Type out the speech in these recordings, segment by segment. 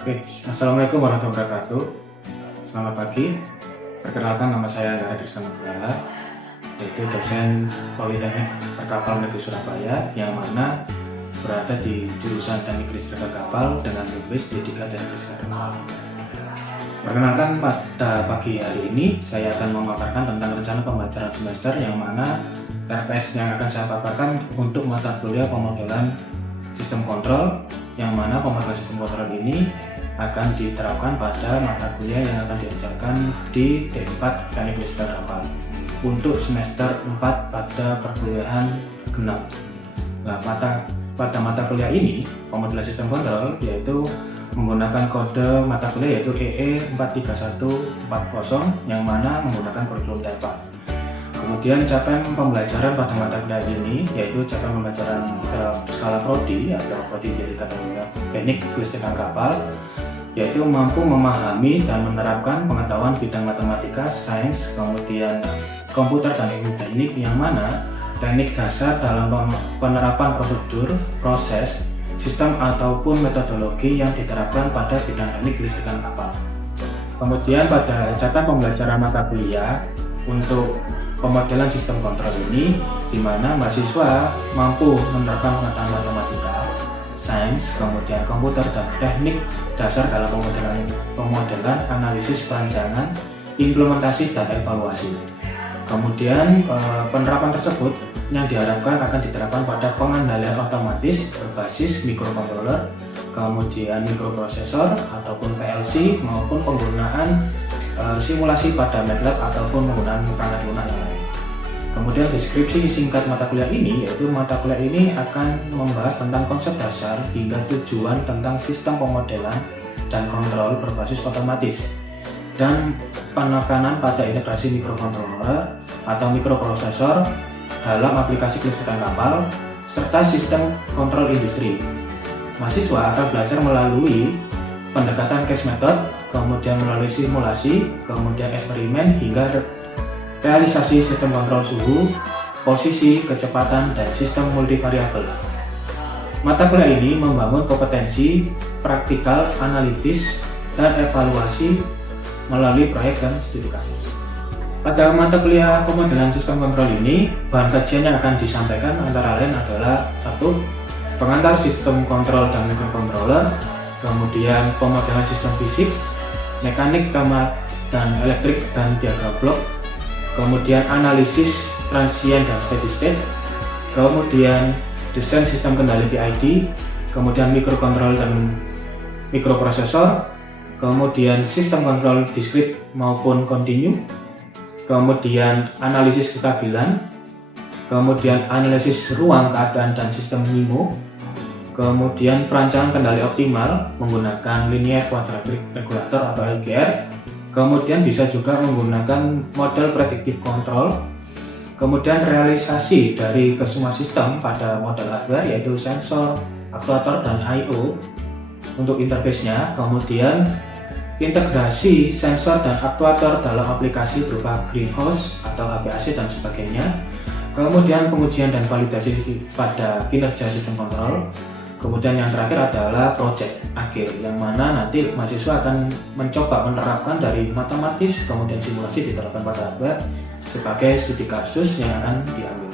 Oke, Assalamualaikum warahmatullahi wabarakatuh. Selamat pagi. Perkenalkan, nama saya Andrea Tristan Nugraha, yaitu dosen Politeknik Perkapal Negeri Surabaya, yang mana berada di jurusan Teknik Listrik Kapal dengan tulis D3 Teknik Listrik Kapal. Perkenalkan, pada pagi hari ini saya akan memaparkan tentang rencana pembelajaran semester, yang mana RPS yang akan saya paparkan untuk mata kuliah pemodelan sistem kontrol, yang mana pemodelan sistem kontrol ini akan diterapkan pada mata kuliah yang akan diajarkan di D4 Teknik Listrik Kapal untuk semester 4 pada perkuliahan genap. Nah, pada mata kuliah ini, pemodelan sistem kontrol yaitu menggunakan kode mata kuliah yaitu EE43140, yang mana menggunakan kurikulum TEPA. Kemudian capaian pembelajaran pada mata kuliah ini yaitu capaian pembelajaran skala prodi atau prodi dari Teknik Kelistrikan Kapal, yaitu mampu memahami dan menerapkan pengetahuan bidang matematika, sains, kemudian komputer dan ilmu teknik, yang mana teknik dasar dalam penerapan prosedur, proses, sistem ataupun metodologi yang diterapkan pada bidang teknik kelistrikan kapal. Kemudian pada catatan pembelajaran mata kuliah untuk pemodelan sistem kontrol ini, di mana mahasiswa mampu menerapkan pengetahuan matematika, sains, kemudian komputer dan teknik dasar dalam pemodelan, analisis perancangan, implementasi dan evaluasi. Kemudian penerapan tersebut yang diharapkan akan diterapkan pada pengendalian otomatis berbasis microcontroller, kemudian microprosesor ataupun PLC, maupun penggunaan simulasi pada MATLAB ataupun penggunaan perangkat lunak yang lain. Kemudian deskripsi singkat mata kuliah ini, yaitu mata kuliah ini akan membahas tentang konsep dasar hingga tujuan tentang sistem pemodelan dan kontrol berbasis otomatis, dan penekanan pada integrasi microcontroller atau microprosesor dalam aplikasi kelistrikan kapal, serta sistem kontrol industri. Mahasiswa akan belajar melalui pendekatan case method, kemudian melalui simulasi, kemudian eksperimen, hingga realisasi sistem kontrol suhu, posisi, kecepatan, dan sistem multivariabel. Mata kuliah ini membangun kompetensi praktikal, analitis, dan evaluasi melalui proyek dan studi kasus. Pada mata kuliah pemodelan sistem kontrol ini, bahan kajian yang akan disampaikan antara lain adalah 1. Pengantar sistem kontrol dan microcontroller, kemudian pemodelan sistem fisik, mekanik, dan elektrik, dan diagram blok, kemudian analisis transient dan steady state, kemudian desain sistem kendali PID, kemudian mikrokontrol dan mikroprosesor, kemudian sistem kontrol diskrit maupun kontinu, kemudian analisis kestabilan, kemudian analisis ruang keadaan dan sistem MIMO, kemudian perancangan kendali optimal menggunakan linear quadratic regulator atau LQR, kemudian bisa juga menggunakan model predictive control, kemudian realisasi dari kesemua sistem pada model hardware yaitu sensor, aktuator, dan I/O untuk interface-nya, kemudian integrasi sensor dan aktuator dalam aplikasi berupa greenhouse atau HVAC dan sebagainya, kemudian pengujian dan validasi pada kinerja sistem kontrol. Kemudian yang terakhir adalah proyek akhir, yang mana nanti mahasiswa akan mencoba menerapkan dari matematis, kemudian simulasi diterapkan pada hardware sebagai studi kasus yang akan diambil.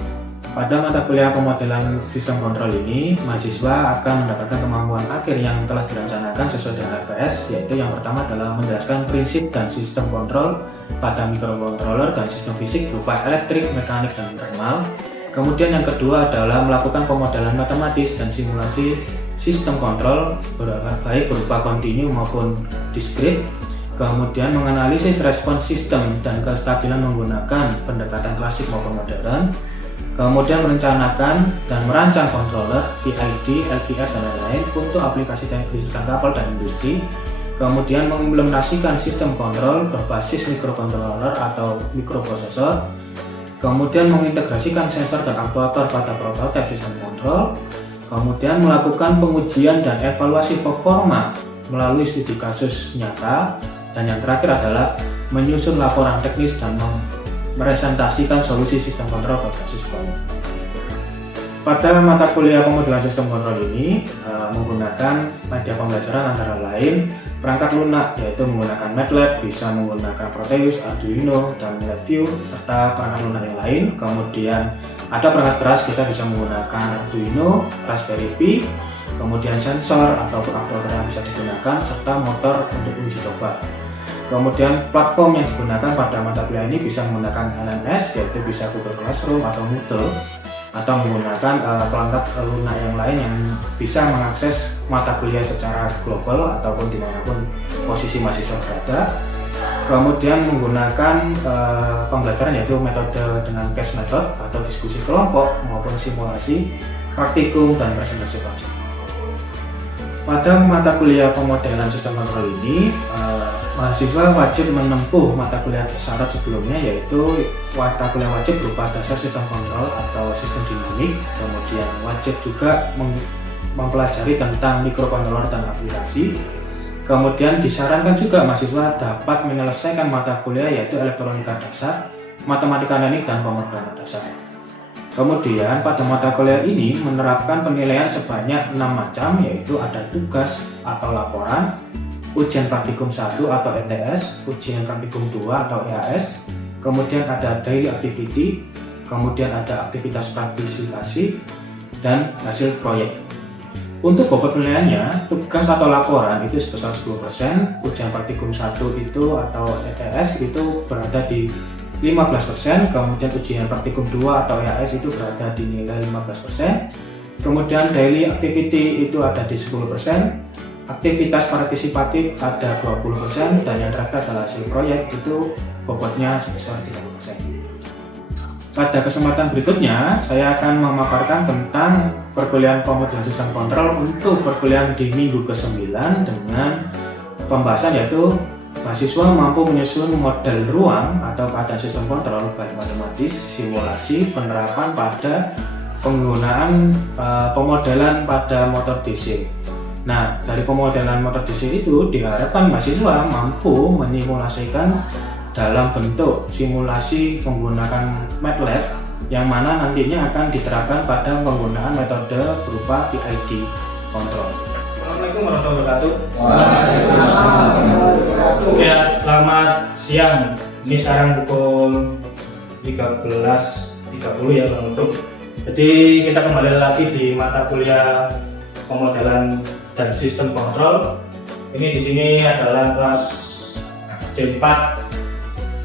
Pada mata kuliah pemodelan sistem kontrol ini, mahasiswa akan mendapatkan kemampuan akhir yang telah direncanakan sesuai dengan RPS, yaitu yang pertama adalah menjelaskan prinsip dan sistem kontrol pada microcontroller dan sistem fisik berupa elektrik, mekanik, dan thermal. Kemudian yang kedua adalah melakukan pemodelan matematis dan simulasi sistem kontrol baik berupa kontinu maupun diskrit. Kemudian menganalisis respons sistem dan kestabilan menggunakan pendekatan klasik maupun modern. Kemudian merencanakan dan merancang controller, PID, LQR, dan lain-lain untuk aplikasi teknik kelistrikan kapal dan industri. Kemudian mengimplementasikan sistem kontrol berbasis microcontroller atau mikroprosesor. Kemudian mengintegrasikan sensor dan aktuator pada prototipe sistem kontrol, kemudian melakukan pengujian dan evaluasi performa melalui studi kasus nyata, dan yang terakhir adalah menyusun laporan teknis dan meresentasikan solusi sistem kontrol berbasis komputer. Pada mata kuliah pemodelan sistem kontrol ini menggunakan media pembelajaran antara lain perangkat lunak, yaitu menggunakan MATLAB, bisa menggunakan Proteus, Arduino, dan LabVIEW, serta perangkat lunak yang lain. Kemudian ada perangkat keras, kita bisa menggunakan Arduino, Raspberry Pi, kemudian sensor atau aktuator yang bisa digunakan, serta motor untuk uji coba. Kemudian platform yang digunakan pada mata kuliah ini bisa menggunakan LMS, yaitu bisa Google Classroom atau Moodle, atau menggunakan perangkat lunak yang lain yang bisa mengakses mata kuliah secara global ataupun dimanapun posisi mahasiswa berada. Kemudian menggunakan pembelajaran yaitu metode dengan case method atau diskusi kelompok maupun simulasi, praktikum, dan presentasi project. Pada mata kuliah pemodelan sistem kontrol ini, mahasiswa wajib menempuh mata kuliah syarat sebelumnya, yaitu mata kuliah wajib berupa dasar sistem kontrol atau sistem dinamik, kemudian wajib juga mempelajari tentang mikrokontroler dan aplikasi. Kemudian disarankan juga mahasiswa dapat menyelesaikan mata kuliah yaitu elektronika dasar, matematika teknik, dan pemrograman dasar. Kemudian pada mata kuliah ini menerapkan penilaian sebanyak 6 macam, yaitu ada tugas atau laporan, ujian praktikum 1 atau ETS, ujian praktikum 2 atau EAS, kemudian ada daily activity, kemudian ada aktivitas partisipasi, dan hasil proyek. Untuk bobot penilaiannya, tugas atau laporan itu sebesar 10%, ujian praktikum 1 itu atau ETS itu berada di 15%, kemudian ujian praktikum 2 atau EAS itu berada di nilai 15%, kemudian daily activity itu ada di 10%, aktivitas partisipatif ada 20%, dan yang terakhir adalah hasil proyek itu bobotnya sebesar 30%. Pada kesempatan berikutnya, saya akan memaparkan tentang perkuliahan pemodelan sistem kontrol untuk perkuliahan di minggu ke-9 dengan pembahasan yaitu mahasiswa mampu menyusun model ruang atau keadaan sistem kontrol baik matematis, simulasi, penerapan pada penggunaan pemodelan pada motor DC. Nah, dari pemodelan motor DC itu diharapkan mahasiswa mampu menyimulasikan dalam bentuk simulasi menggunakan MATLAB yang mana nantinya akan diterapkan pada penggunaan metode berupa PID control. Assalamualaikum warahmatullahi wabarakatuh. Ya, selamat siang. Ini sekarang pukul 13.30 ya untuk. Jadi kita kembali lagi di mata kuliah pemodelan dan sistem kontrol. Ini di sini adalah kelas D4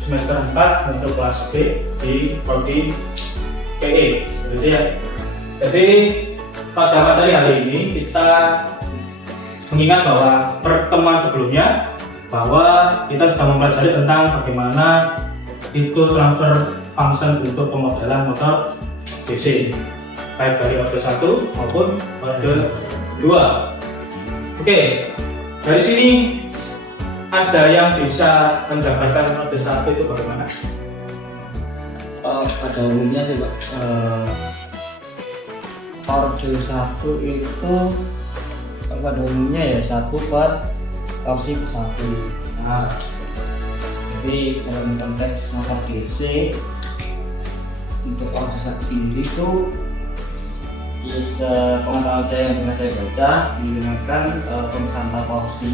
semester 4 untuk kelas B di prodi PE. Jadi pada materi hari ini kita mengingat bahwa pertemuan sebelumnya bahwa kita sudah mempelajari tentang bagaimana itu transfer function untuk pemodelan motor DC baik dari orde 1 maupun orde 2. Oke, dari sini ada yang bisa menjabarkan orde 1 itu bagaimana? Pada umumnya sih Pak, orde 1 itu pada umumnya ya 1 per torsi per 1. Nah, jadi dalam konteks motor DC untuk orde 1 sendiri itu pengetahuan saya yang pernah saya baca menggunakan pemisahan torsi,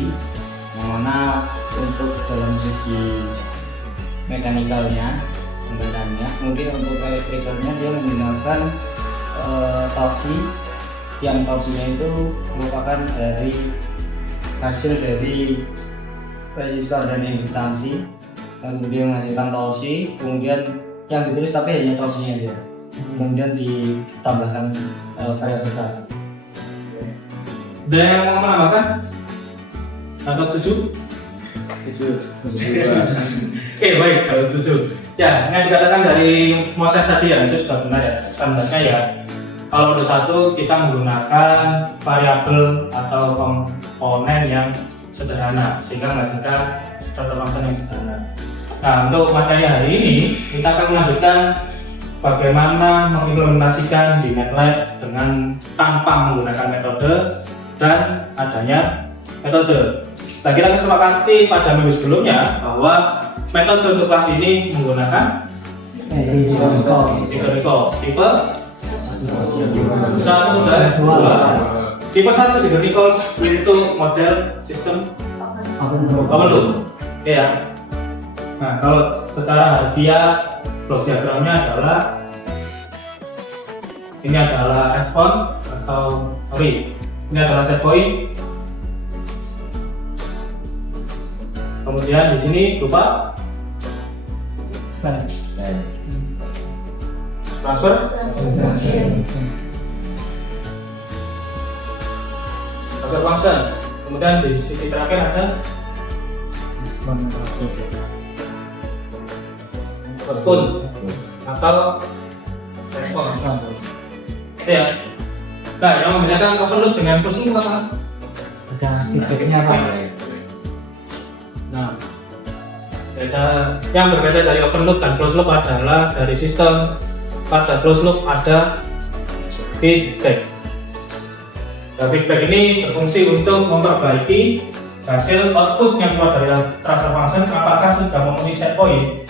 yang mana untuk dalam segi mekanikalnya, kemudian untuk elektrikalnya dia menggunakan torsi yang torsinya itu merupakan dari hasil dari resistor dan indukansi, kemudian menghasilkan torsi, kemudian yang ditulis tapi hanya torsinya dia, kemudian ditambahkan variabel syarat. Ada yang mau menambahkan? Atau setuju? Oke, baik, kalau setuju. Ya, yang dikatakan dari Moses tadi ya, itu sudah benar ya. Standarnya ya, kalau orde 1 kita menggunakan variabel atau komponen yang sederhana sehingga menghasilkan transfer function yang sederhana. Nah, untuk materi hari ini kita akan melanjutkan bagaimana mengimplementasikan di MATLAB dengan tanpa menggunakan metode dan adanya metode. Nah, kita kesepakati pada minggu sebelumnya bahwa metode untuk kelas ini menggunakan tipe 1 dan 2. Tipe 1 juga Nichols untuk model sistem open loop. Oke ya. Nah, kalau secara harfiah blok diagramnya adalah ini adalah response atau sorry, ini adalah set point. Kemudian di sini lupa transfer function. Kemudian di sisi terakhir ada output atau respons. Ya. Nah, yang membedakan open loop dengan closed loop apa? Ada feedbacknya Pak. Nah, yang berbeda dari open loop dan closed loop adalah dari sistem. Pada closed loop ada feedback. Nah, feedback ini berfungsi untuk memperbaiki hasil output yang keluar dari transfer function apakah sudah memenuhi set point.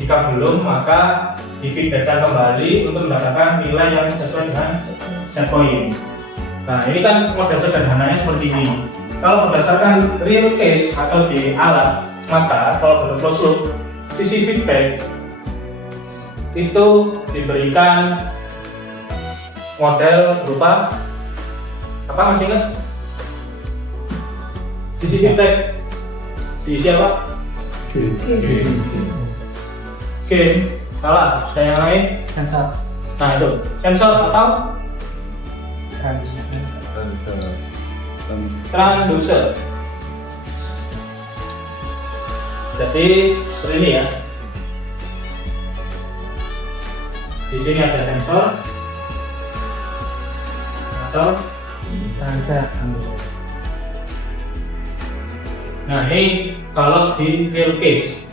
Jika belum, maka di-feedbackkan kembali untuk mendapatkan nilai yang sesuai dengan set point. Nah, ini kan model sederhananya seperti ini. Kalau berdasarkan real case atau di alat, maka kalau dalam closed loop, sisi feedback itu diberikan model berupa apa, masih ingat? Sisi feedback diisi apa? Gain, salah. Dan yang lain? Sensor. Nah itu, sensor atau transducer. Jadi seperti ini ya. Di sini ada sensor atau Transfer. nah ini kalau di real case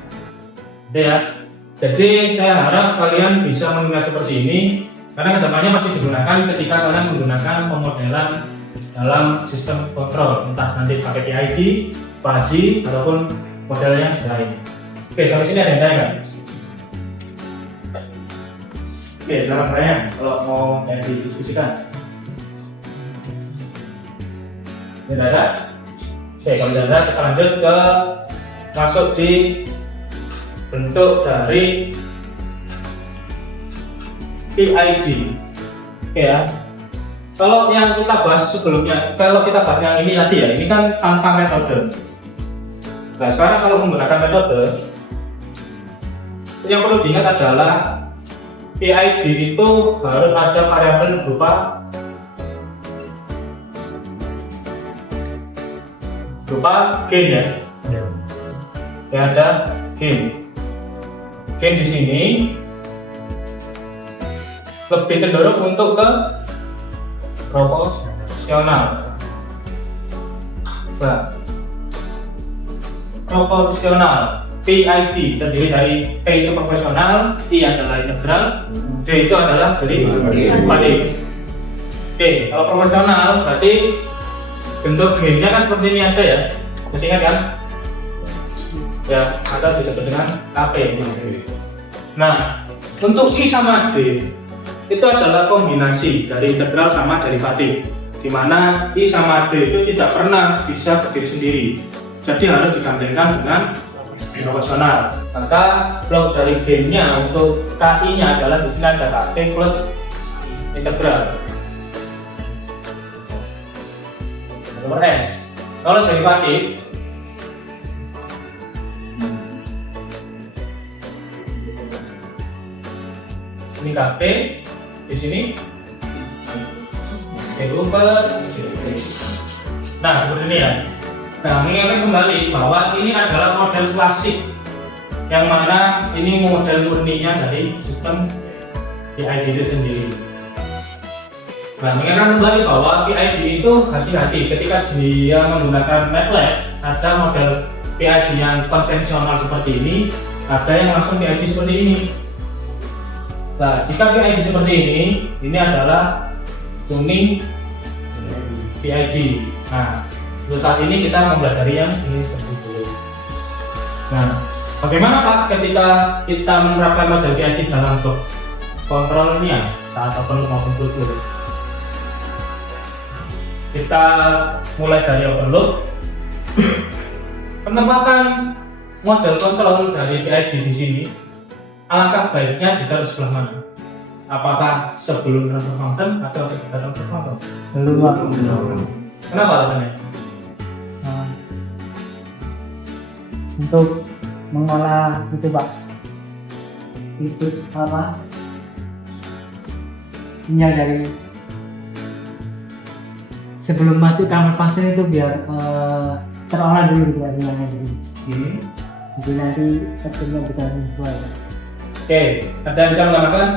ya. Jadi saya harap kalian bisa mengingat seperti ini karena kedepannya masih digunakan ketika kalian menggunakan pemodelan dalam sistem kontrol, entah nanti pakai PID, fuzzy ataupun model yang lain. Oke, sampai sini ada yang tanya nggak? Oke, silakan tanya kalau mau didiskusikan. Tidak ada? Oke, kalau tidak ada kita lanjut ke masuk di bentuk dari PID. Oke ya. Kalau yang kita bahas sebelumnya, kalau kita bahas yang ini tadi ya, ini kan tanpa metode. Nah sekarang kalau menggunakan metode, yang perlu diingat adalah PID itu harus ada variabel berupa gain ya. Ya ada gain. Gain di sini lebih cenderung untuk ke proporsional. Nah, proporsional PID terdiri dari P itu proporsional, I adalah integral, D itu adalah derivatif. Oke, kalau proporsional berarti bentuk gainnya kan seperti ini ada ya, masih ingat kan? Ya, atau disebut dengan KP. Nah, untuk I sama D itu adalah kombinasi dari integral sama derivatif, di mana I sama D itu tidak pernah bisa berdiri sendiri, jadi harus digandengkan dengan proporsional. Maka blok dari gainnya untuk KI nya adalah di sini ada KP plus integral nomor S. Kalau derivatif ini KP, di sini DU per. Nah seperti ini ya. Nah mengingat kembali bahwa ini adalah model klasik, yang mana ini model murninya dari sistem PID itu sendiri. Nah mengingat kembali bahwa PID itu hati-hati ketika dia menggunakan MATLAB. Ada model PID yang konvensional seperti ini, ada yang langsung PID seperti ini. Nah, jika PID seperti ini adalah kuning PID. Nah, untuk saat ini kita mempelajari yang ini seperti dulu. Nah, bagaimana Pak ketika kita menerapkan model PID dalam blok kontrolnya? saat open loop maupun closed loop. Kita mulai dari open loop. Penempatan model kontrol dari PID di sini, alangkah baiknya ditaruh sebelah mana? Apakah sebelum transfer function atau setelah transfer function? Belum. Kenapa alasannya? Nah, untuk mengolah itu Pak, itu apa? Sinyal dari sebelum masuk kamar pasien itu biar terolah dulu gitu sinyalnya dulu. Jadi nanti hasilnya bisa sesuai. Oke, ada yang bisa menambahkan?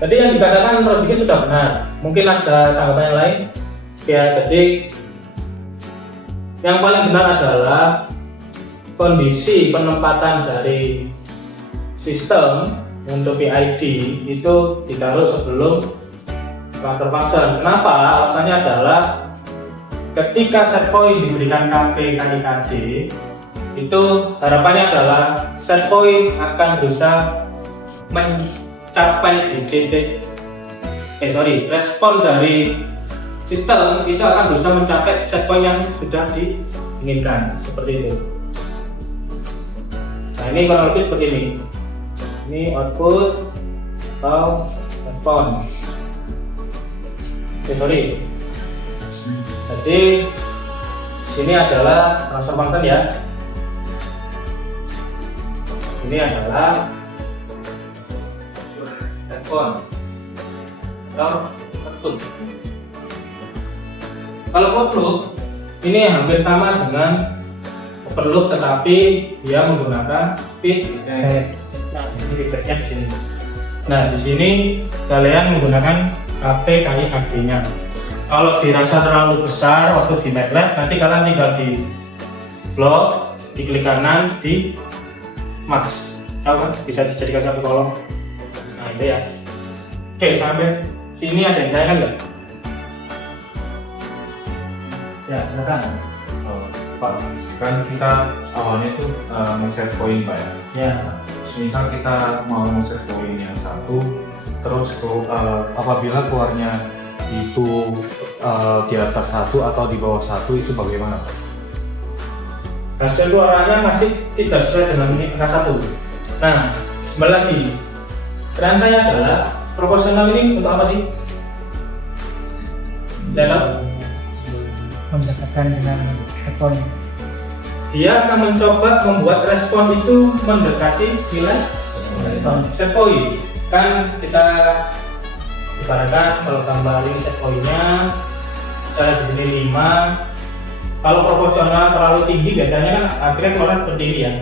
Tadi yang dikatakan Rodiki sudah benar. Mungkin ada tanggapan yang lain? Ya, jadi yang paling benar adalah kondisi penempatan dari sistem untuk PID itu ditaruh sebelum transfer function. Kenapa? Alasannya adalah ketika set point diberikan KP kali KD, itu harapannya adalah set point akan berusaha mencapai di titik respon dari sistem itu akan berusaha mencapai set point yang sudah diinginkan, seperti itu. Nah, ini kurang lebih seperti ini. Ini output atau respon. Jadi sini adalah transfer function ya. Ini adalah respon atau output. Kalau closed loop ini hampir sama dengan open loop, tetapi dia menggunakan feedback. Nah, ini feedbacknya di sini. Nah, di sini kalian menggunakan KP kali KD-nya. Kalau dirasa terlalu besar waktu di MATLAB, nanti kalian tinggal di blok, diklik kanan di max. Tahu kan? Bisa dijadikan satu kolom. Nah, itu ya. Oke, sampai sini ada yang tanyakan nggak? Ya, silakan. Pak, kan kita awalnya itu nge-set point Pak ya. Ya. Misal kita mau nge-set point yang satu, terus apabila keluarnya itu di atas satu atau di bawah satu, itu bagaimana Pak? Hasil keluarannya masih tidak sesuai dengan ini angka satu. Nah, kembali lagi. Peran saya adalah proporsional ini untuk apa sih? Dalam Mendekatkan dengan respon. dia akan mencoba membuat respon itu mendekati nilai set point. Kan kita ibaratkan kalau gambarin set point-nya saya di sini 5. Kalau proporsional terlalu tinggi biasanya kan akhirnya keluar seperti ini ya.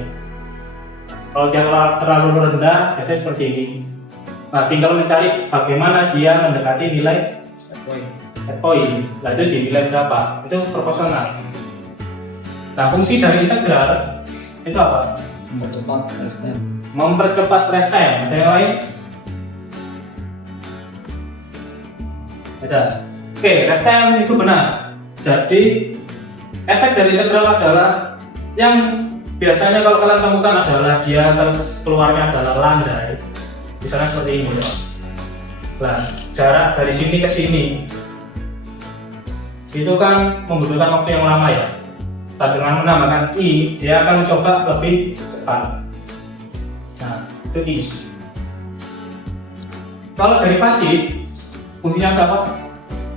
Kalau dia terlalu rendah biasanya seperti ini. Nah, tinggal mencari bagaimana dia mendekati nilai set point. Nah, itu di nilai berapa? Itu proporsional. Nah, fungsi dari integral itu apa? Mempercepat rest time. Mempercepat rest time. Ada yang lain? Ada. Oke, rest time itu benar. Jadi efek dari integral adalah yang biasanya kalau kalian temukan adalah dia terus keluarnya adalah landai. Misalnya seperti ini. Nah, jarak dari sini ke sini itu kan membutuhkan waktu yang lama ya. Nah, dengan menambahkan I, dia akan mencoba lebih cepat. Nah, itu I. Kalau derivatif, fungsinya apa?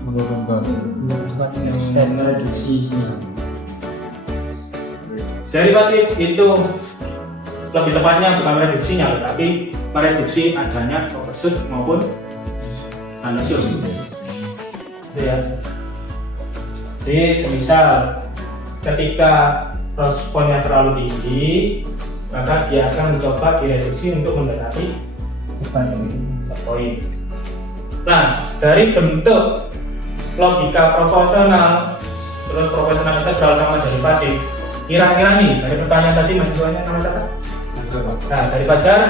Mempercepat rest time, mereduksi sinyal. Derivatif itu lebih tepatnya bukan mereduksinya, tapi mereduksi adanya overshoot maupun undershoot. Itu ya. Jadi semisal ketika responnya terlalu tinggi, maka dia akan mencoba direduksi untuk mendekati set point. Nah, dari bentuk logika proporsional terus proporsional integral sama derivatif, kira-kira nih dari pertanyaan tadi mahasiswanya sama siapa? Nah, dari Fajar,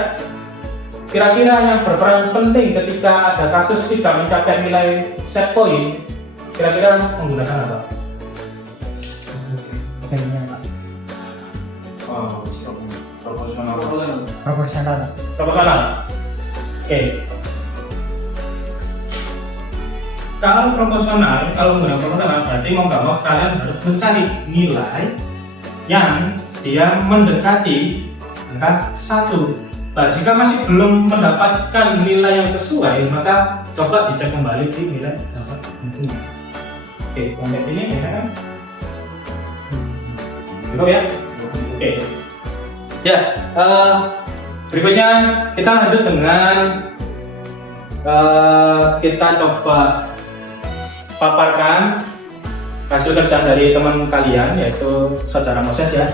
kira-kira yang berperan penting ketika ada kasus tidak mencapai nilai set point, kira-kira menggunakan apa? Kayaknya Pak. Proporsional. Proporsional. Proporsional. Oke. kalau proporsional, kalau menggunakan proporsional berarti mau nggak mau kalian harus mencari nilai yang dia mendekati angka 1. Nah, jika masih belum mendapatkan nilai yang sesuai, maka coba dicek kembali di nilai dapat. Oke, sampai ini ya kan? Cukup ya? Oke. Ya, berikutnya kita lanjut dengan kita coba paparkan hasil kerjaan dari teman kalian, yaitu saudara Moses ya.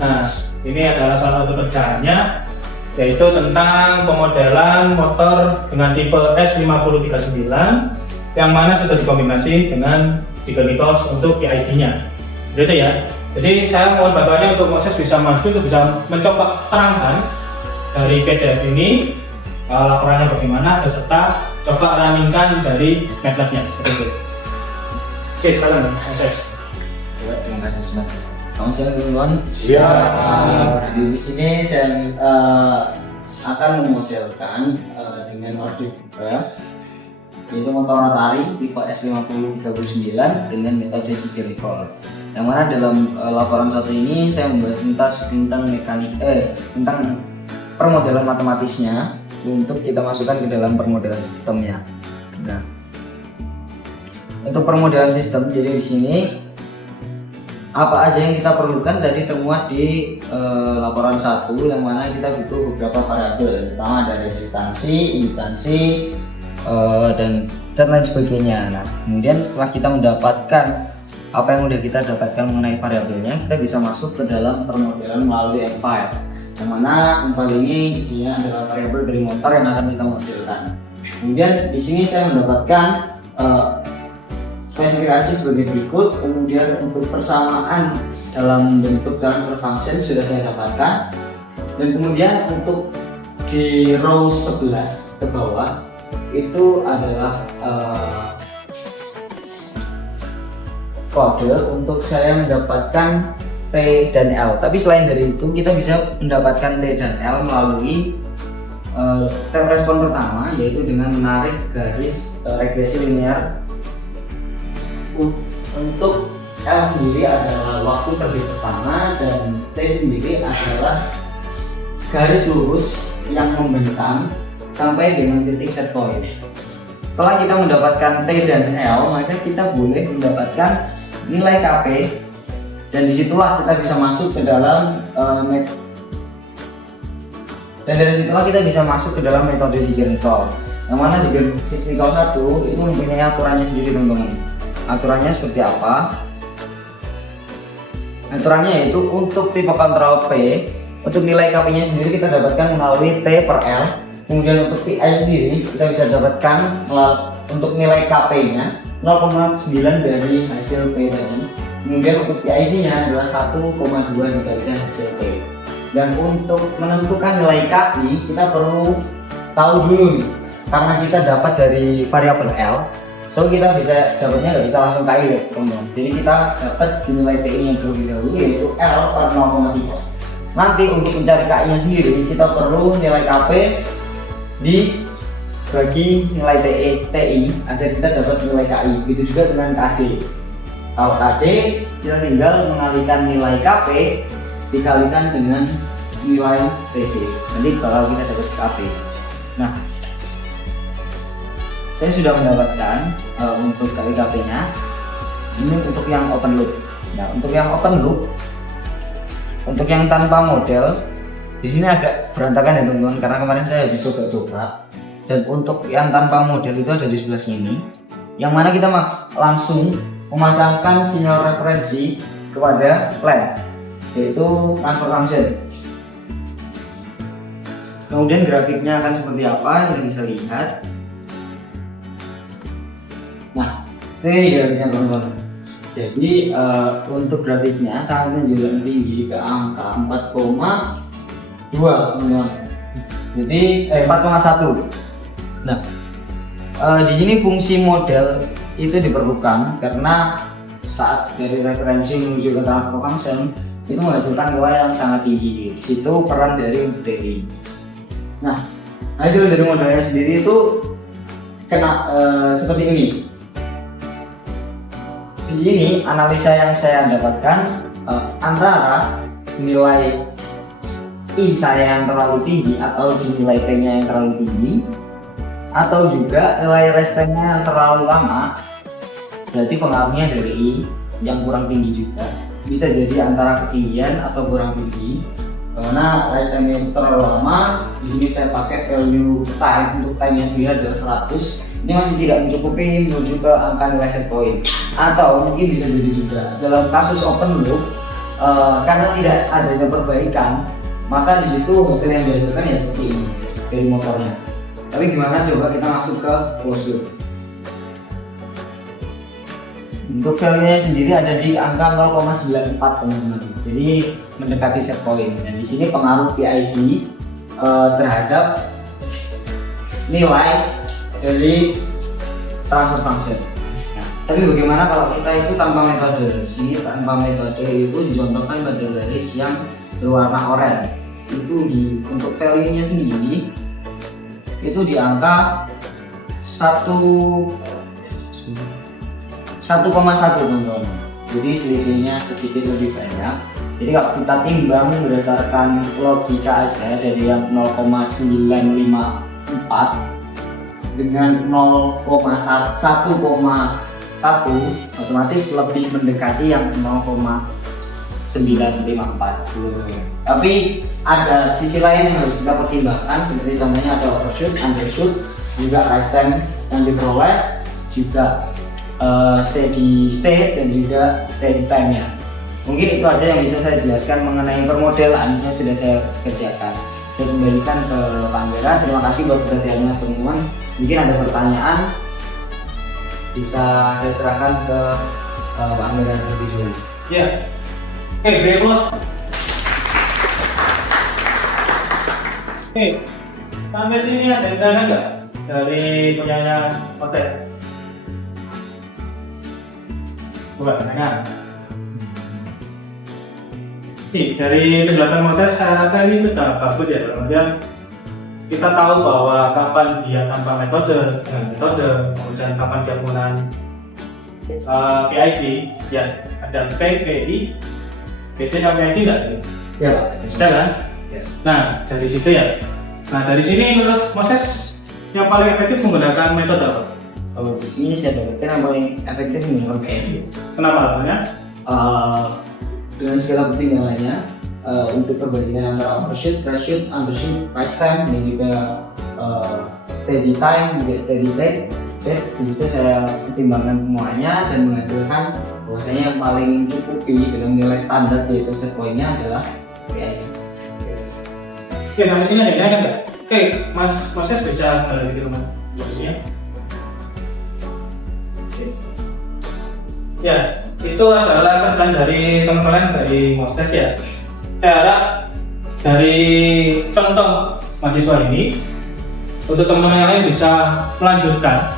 Nah, ini adalah salah satu kerjaannya, yaitu tentang pemodelan motor dengan tipe S5039 yang mana sudah dikombinasi dengan Ziegler-Nichols untuk PID-nya. Gitu ya. Jadi saya mohon bantuannya untuk Moses bisa maju untuk bisa mencoba terangkan dari PDF ini laporannya bagaimana, beserta coba runningkan dari MATLAB-nya seperti itu. Oke, silakan Moses. Terima kasih semua. Kamu silakan teman-teman. Iya. Jadi di sini saya akan memodelkan dengan Nordic yaitu motor rotari tipe S5039 dengan metode Ziegler-Nichols. Yang mana dalam laporan satu ini saya membahas tentang tentang permodelan matematisnya untuk kita masukkan ke dalam permodelan sistemnya. Nah, untuk permodelan sistem, jadi di sini apa aja yang kita perlukan tadi termuat di laporan 1, yang mana kita butuh beberapa variabel, pertama ada resistansi, impedansi, dan lain sebagainya. Nah, kemudian setelah kita mendapatkan apa yang sudah kita dapatkan mengenai variabelnya, kita bisa masuk ke dalam permodelan melalui M-file, yang mana M-file ini isinya adalah variabel dari motor yang akan kita modelkan. Kemudian di sini saya mendapatkan spesifikasi sebagai berikut. Kemudian untuk persamaan dalam bentuk transfer function sudah saya dapatkan, dan kemudian untuk di row 11 ke bawah itu adalah kode untuk saya mendapatkan T dan L. Tapi selain dari itu kita bisa mendapatkan T dan L melalui step respon pertama, yaitu dengan menarik garis regresi linear. Untuk L sendiri adalah waktu terbit pertama, dan T sendiri adalah garis lurus yang membentang sampai dengan titik set point. Setelah kita mendapatkan T dan L, maka kita boleh mendapatkan nilai KP, dan disitulah kita bisa masuk ke dalam metode Ziegler-Nichols. Yang mana Ziegler-Nichols 1 itu mempunyai aturannya sendiri, teman-teman. Aturannya seperti apa? Aturannya yaitu untuk tipe kontrol P, untuk nilai KP nya sendiri kita dapatkan melalui T per L. Kemudian untuk PI sendiri kita bisa dapatkan untuk nilai KP nya 0,9 dari hasil P tadi. Kemudian untuk PID nya adalah 1,2 dikalikan hasil P. Dan untuk menentukan nilai KI kita perlu tahu dulu nih, karena kita dapat dari variabel L, so kita bisa dapatnya nggak bisa langsung KI ya, teman-teman. Jadi kita dapat nilai TI nya terlebih dahulu, yaitu L per 0,3. Nanti untuk mencari KI nya sendiri kita perlu nilai KP dibagi nilai TI agar kita dapat nilai KI. Begitu juga dengan KD. Kalau KD kita tinggal mengalihkan nilai KP dikalikan dengan nilai TD. Nanti kalau kita dapat KP. Nah, saya sudah mendapatkan untuk kali KP nya. Ini untuk yang open loop. Nah, untuk yang open loop, untuk yang tanpa model, di sini agak berantakan ya teman-teman, karena kemarin saya habis coba. Dan untuk yang tanpa model itu ada di sebelah sini, yang mana kita langsung memasangkan sinyal referensi kepada lamp, yaitu transfer function. Kemudian grafiknya akan seperti apa yang bisa lihat. Nah, ini grafiknya teman-teman. Jadi untuk grafiknya sangat menjulang tinggi ke angka 4,2 teman-teman. Jadi 4,1. Nah, di sini fungsi model itu diperlukan karena saat dari referensi menuju ke transfer function itu menghasilkan nilai yang sangat tinggi. Di situ peran dari TI. Nah, hasil dari modelnya sendiri itu seperti ini. Di sini analisa yang saya dapatkan antara nilai I saya yang terlalu tinggi atau nilai T-nya yang terlalu tinggi, atau juga nilai resistnya yang terlalu lama, berarti pengaruhnya dari I yang kurang tinggi juga. Bisa jadi antara ketinggian atau kurang tinggi. Karena resistnya itu terlalu lama, di sini saya pakai value time untuk time-nya sendiri adalah 100. Ini masih tidak mencukupi menuju ke angka nilai set point. Atau mungkin bisa jadi juga dalam kasus open loop, karena tidak adanya perbaikan, maka di situ hasil yang dihasilkan ya seperti ini dari motornya. Tapi gimana coba kita masuk ke closed loop. Untuk value-nya sendiri ada di angka 0,94 teman-teman. Jadi mendekati set point. Dan di sini pengaruh PID terhadap nilai dari transfer function. Nah, tapi bagaimana kalau kita itu tanpa metode? Di sini tanpa metode itu dicontohkan pada garis yang berwarna oranye. Itu untuk value-nya sendiri itu di angka 1,1 teman-teman. Jadi selisihnya sedikit lebih banyak. Jadi kalau kita timbang berdasarkan logika aja dari yang 0,954 dengan 1,1 otomatis lebih mendekati yang 0,954. Tapi ada sisi lain yang harus kita pertimbangkan, seperti contohnya ada overshoot, undershoot, juga rise time yang diperoleh, juga steady state dan juga steady time-nya. Mungkin itu aja yang bisa saya jelaskan mengenai permodelan yang sudah saya kerjakan. Saya kembalikan ke Pak Anggara. Terima kasih buat perhatiannya teman-teman. Mungkin ada pertanyaan bisa saya serahkan ke Pak Anggara terlebih dulu. Ya, oke, great close. Oke, sampai sini ada yang tanya nggak dari punyanya hotel? Coba tanyakan. Dari penjelasan model saya rasa ini sudah bagus ya, kemudian kita tahu bahwa kapan dia tanpa metode, kemudian kapan dia menggunakan PID, ya ada P, PI, PD dan PID enggak? Ya Pak. Sudah kan? Yes. Nah dari situ ya. Nah dari sini menurut Moses yang paling efektif menggunakan metode apa? Kalau di sini saya dapetin yang paling efektif menggunakan PID. Kenapa alasannya? Dengan segala pertimbangannya untuk perbandingan antara overshoot, threshold, undershoot, price time, dan juga steady time, juga steady date. Begitu saya pertimbangkan semuanya dan menghasilkan bahwasanya yang paling cukupi dengan nilai standar yaitu set point-nya adalah PID. Oke, sampai sini ada yang nanya nggak? Oke, Moses bisa di rumah bosnya. Ya, itu adalah pesan dari teman-teman dari Moses ya. Saya harap dari contoh mahasiswa ini untuk teman-teman yang lain bisa melanjutkan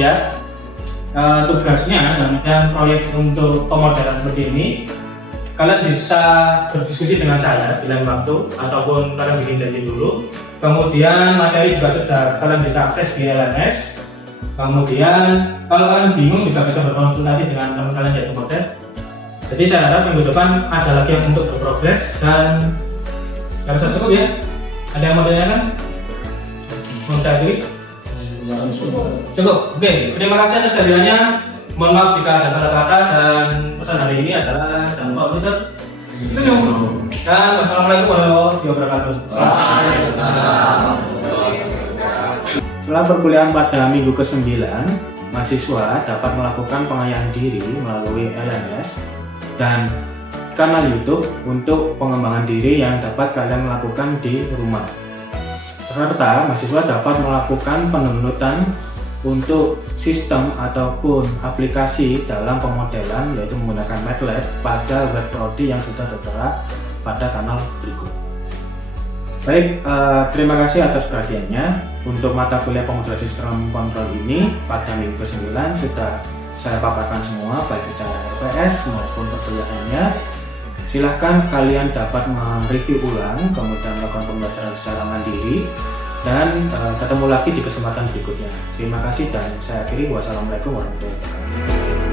ya tugasnya dan proyek untuk pemodelan seperti ini. Kalian bisa berdiskusi dengan saya di lain waktu ataupun kalian bikin janji dulu. Kemudian materi juga sudah kalian bisa akses di LMS. Kemudian kalau kalian bingung juga bisa berkonsultasi dengan teman kalian yaitu Modes. Jadi saya harap minggu depan ada lagi yang untuk berprogres dan yang bisa cukup ya. Ada yang mau ditanyakan? Mau tadi? Cukup. Oke, terima kasih atas kehadirannya. Mohon maaf jika ada salah kata dan pesan hari ini adalah jangan lupa Twitter. Dan wassalamualaikum warahmatullahi wabarakatuh. Setelah perkuliahan pada minggu ke-9, mahasiswa dapat melakukan pengayaan diri melalui LMS dan kanal YouTube untuk pengembangan diri yang dapat kalian lakukan di rumah. Serta mahasiswa dapat melakukan pendownloadan untuk sistem ataupun aplikasi dalam pemodelan yaitu menggunakan MATLAB pada web prodi yang sudah tertera pada kanal berikut. Baik, terima kasih atas perhatiannya. Untuk mata kuliah pemodel sistem kontrol ini pada minggu ke-9 sudah saya paparkan semua baik secara RPS maupun perkuliahannya. Silahkan kalian dapat mereview ulang kemudian melakukan pembelajaran secara mandiri dan ketemu lagi di kesempatan berikutnya. Terima kasih dan saya akhiri. Wassalamualaikum warahmatullahi wabarakatuh.